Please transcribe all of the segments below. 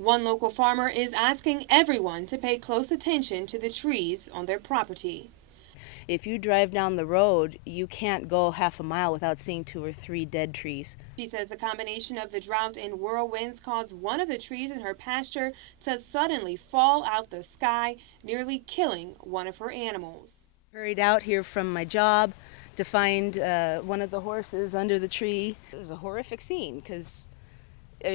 One local farmer is asking everyone to pay close attention to the trees on their property. If you drive down the road, you can't go half a mile without seeing 2 or 3 dead trees. She says the combination of the drought and whirlwinds caused one of the trees in her pasture to suddenly fall out the sky, nearly killing one of her animals. Hurried out here from my job to find one of the horses under the tree. It was a horrific scene because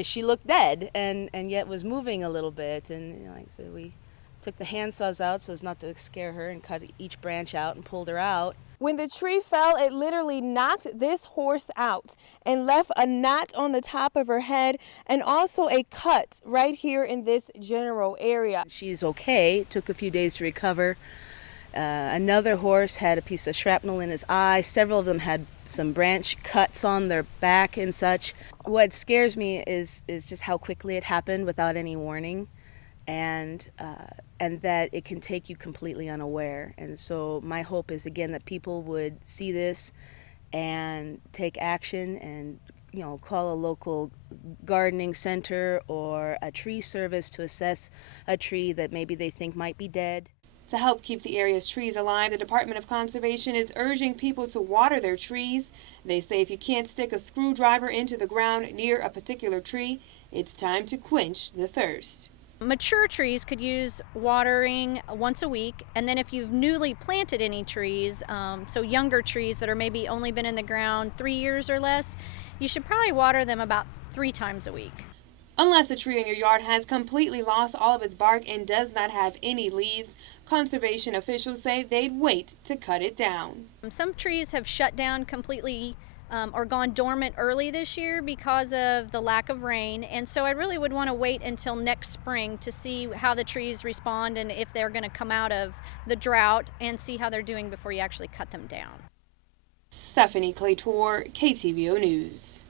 she looked dead and yet was moving a little bit. And like I said, we took the handsaws out so as not to scare her and cut each branch out and pulled her out. When the tree fell, it literally knocked this horse out and left a knot on the top of her head and also a cut right here in this general area. She's okay. It took a few days to recover. Another horse had a piece of shrapnel in his eye. Several of them had some branch cuts on their back and such. What scares me is just how quickly it happened without any warning, and that it can take you completely unaware. And so my hope is, again, that people would see this and take action and call a local gardening center or a tree service to assess a tree that maybe they think might be dead. To help keep the area's trees alive, the Department of Conservation is urging people to water their trees. They say if you can't stick a screwdriver into the ground near a particular tree, it's time to quench the thirst. Mature trees could use watering once a week, and then if you've newly planted any trees, so younger trees that are maybe only been in the ground 3 years or less, you should probably water them about 3 times a week. Unless a tree in your yard has completely lost all of its bark and does not have any leaves, conservation officials say they'd wait to cut it down. Some trees have shut down completely or gone dormant early this year because of the lack of rain, and so I really would want to wait until next spring to see how the trees respond and if they're going to come out of the drought, and see how they're doing before you actually cut them down. Stephanie Claytor, KTVO News.